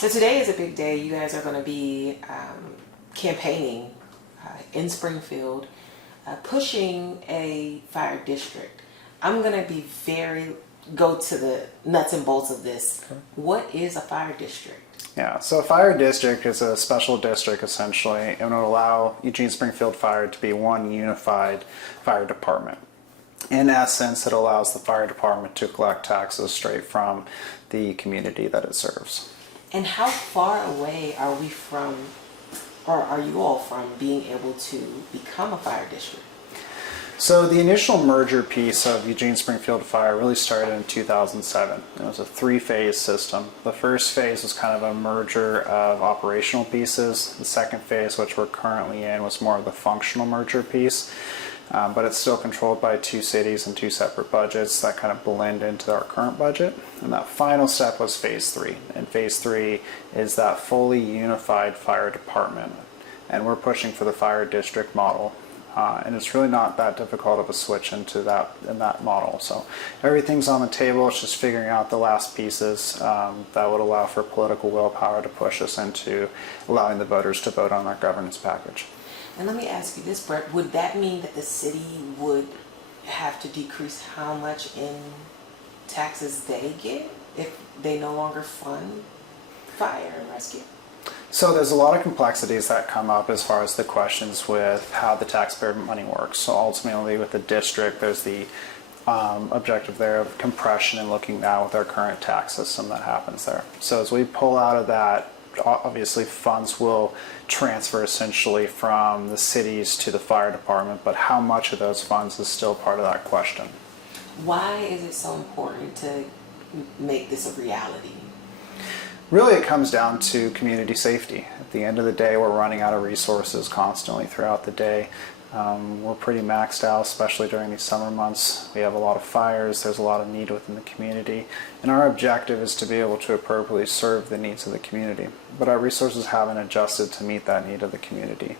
So today is a big day. You guys are going to be campaigning in Springfield, pushing a fire district. I'm going to go to the nuts and bolts of this. Okay. What is a fire district? Yeah, so a fire district is a special district essentially, and will allow Eugene Springfield Fire to be one unified fire department. In essence, it allows the fire department to collect taxes straight from the community that it serves. And how far away are we from, or are you all from, being able to become a fire district? So the initial merger piece of Eugene Springfield Fire really started in 2007. It was a three-phase system. The first phase was kind of a merger of operational pieces. The second phase, which we're currently in, was more of the functional merger piece. But it's still controlled by two cities and two separate budgets that kind of blend into our current budget. And that final step was phase three. And phase three is that fully unified fire department. And we're pushing for the fire district model. And it's really not that difficult of a switch into that model. So everything's on the table. It's just figuring out the last pieces that would allow for political willpower to push us into allowing the voters to vote on our governance package. And let me ask you this, Brett. Would that mean that the city would have to decrease how much in taxes they get if they no longer fund fire and rescue? So there's a lot of complexities that come up as far as the questions with how the taxpayer money works. So ultimately with the district, there's the objective there of compression and looking now with our current tax system that happens there. So as we pull out of that, obviously funds will transfer essentially from the cities to the fire department, but how much of those funds is still part of that question. Why is it so important to make this a reality? Really, it comes down to community safety. At the end of the day, we're running out of resources constantly throughout the day. We're pretty maxed out, especially during these summer months. We have a lot of fires, there's a lot of need within the community, and our objective is to be able to appropriately serve the needs of the community. But our resources haven't adjusted to meet that need of the community.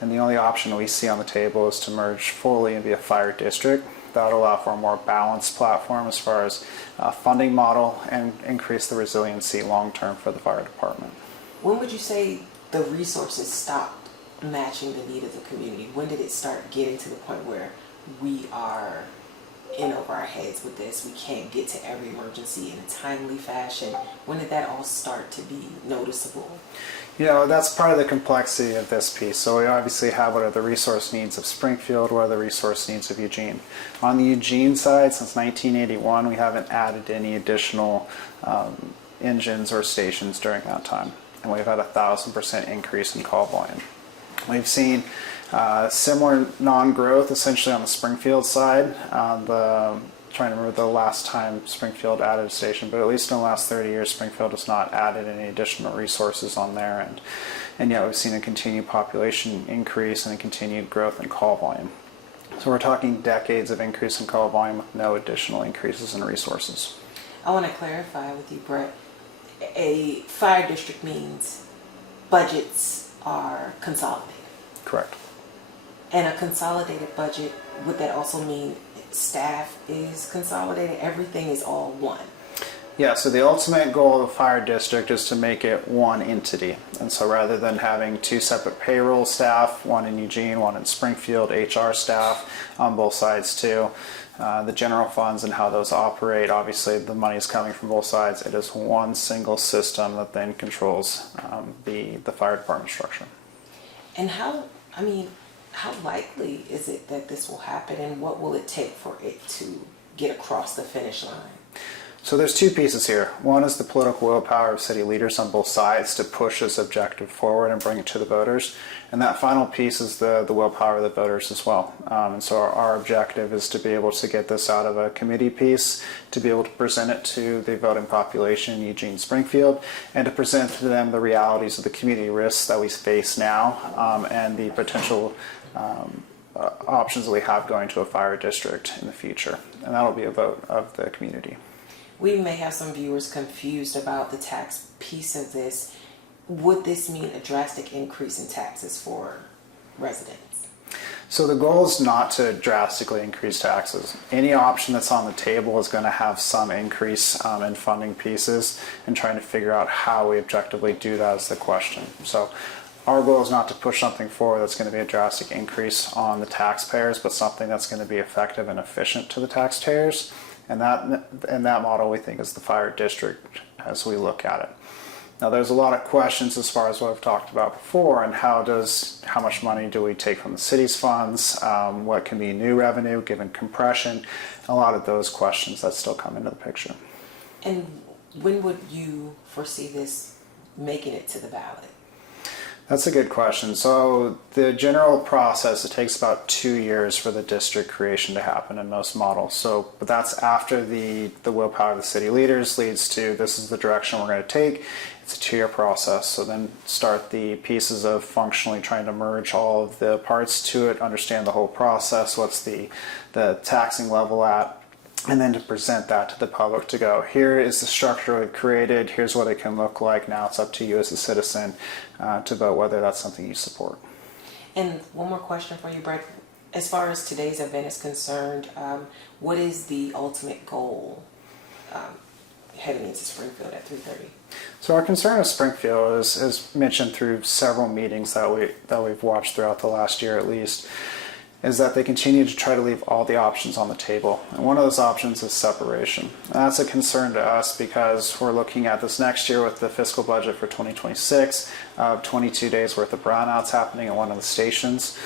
And the only option we see on the table is to merge fully and be a fire district. That would allow for a more balanced platform as far as funding model and increase the resiliency long term for the fire department. When would you say the resources stopped matching the need of the community? When did it start getting to the point where we are in over our heads with this? We can't get to every emergency in a timely fashion. When did that all start to be noticeable? You know, that's part of the complexity of this piece. So we obviously have what are the resource needs of Springfield, what are the resource needs of Eugene. On the Eugene side, since 1981, we haven't added any additional engines or stations during that time. And we've had a 1,000% increase in call volume. We've seen similar non-growth essentially on the Springfield side. Trying to remember the last time Springfield added a station, but at least in the last 30 years, Springfield has not added any additional resources on their end. And yet we've seen a continued population increase and a continued growth in call volume. So we're talking decades of increase in call volume with no additional increases in resources. I want to clarify with you, Brett. A fire district means budgets are consolidated. Correct. And a consolidated budget, would that also mean staff is consolidated? Everything is all one? Yeah, so the ultimate goal of a fire district is to make it one entity. And so rather than having two separate payroll staff, one in Eugene, one in Springfield, HR staff on both sides too, the general funds and how those operate, obviously the money is coming from both sides. It is one single system that then controls the fire department structure. And how likely is it that this will happen, and what will it take for it to get across the finish line? So there's two pieces here. One is the political willpower of city leaders on both sides to push this objective forward and bring it to the voters. And that final piece is the willpower of the voters as well. And so our objective is to be able to get this out of a committee piece, to be able to present it to the voting population in Eugene Springfield, and to present to them the realities of the community risks that we face now and the potential options that we have going to a fire district in the future. And that'll be a vote of the community. We may have some viewers confused about the tax piece of this. Would this mean a drastic increase in taxes for residents? So the goal is not to drastically increase taxes. Any option that's on the table is going to have some increase in funding pieces, and trying to figure out how we objectively do that is the question. So our goal is not to push something forward that's going to be a drastic increase on the taxpayers, but something that's going to be effective and efficient to the taxpayers. And that model we think is the fire district as we look at it. Now there's a lot of questions as far as what I've talked about before, and how much money do we take from the city's funds, what can be new revenue given compression, a lot of those questions that still come into the picture. And when would you foresee this making it to the ballot? That's a good question. So the general process, it takes about 2 years for the district creation to happen in most models. But that's after the willpower of the city leaders leads to, this is the direction we're going to take. It's a 2-year process. So then start the pieces of functionally trying to merge all of the parts to it, understand the whole process, what's the taxing level at, and then to present that to the public to go, here is the structure we've created, here's what it can look like, now it's up to you as a citizen to vote whether that's something you support. And one more question for you, Brett. As far as today's event is concerned, what is the ultimate goal heading into Springfield at 3:30? So our concern with Springfield is mentioned through several meetings that we've watched throughout the last year at least, is that they continue to try to leave all the options on the table. And one of those options is separation. And that's a concern to us because we're looking at this next year with the fiscal budget for 2026, 22 days worth of brownouts happening at one of the stations.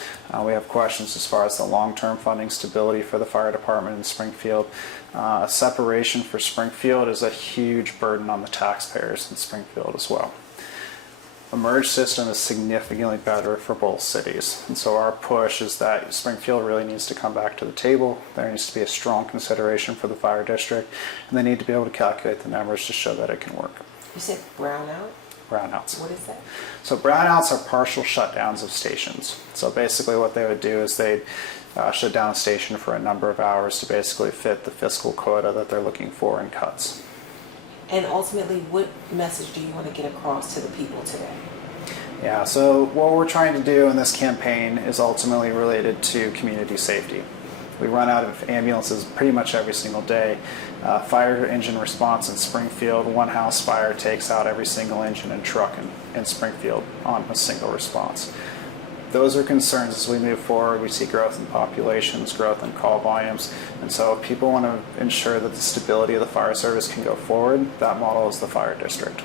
We have questions as far as the long-term funding stability for the fire department in Springfield. Separation for Springfield is a huge burden on the taxpayers in Springfield as well. A merged system is significantly better for both cities. And so our push is that Springfield really needs to come back to the table. There needs to be a strong consideration for the fire district, and they need to be able to calculate the numbers to show that it can work. You said brownout? Brownouts. What is that? So brownouts are partial shutdowns of stations. So basically what they would do is they'd shut down a station for a number of hours to basically fit the fiscal quota that they're looking for in cuts. And ultimately, what message do you want to get across to the people today? Yeah, so what we're trying to do in this campaign is ultimately related to community safety. We run out of ambulances pretty much every single day. Fire engine response in Springfield, one house fire takes out every single engine and truck in Springfield on a single response. Those are concerns as we move forward. We see growth in populations, growth in call volumes, and so if people want to ensure that the stability of the fire service can go forward, that model is the fire district.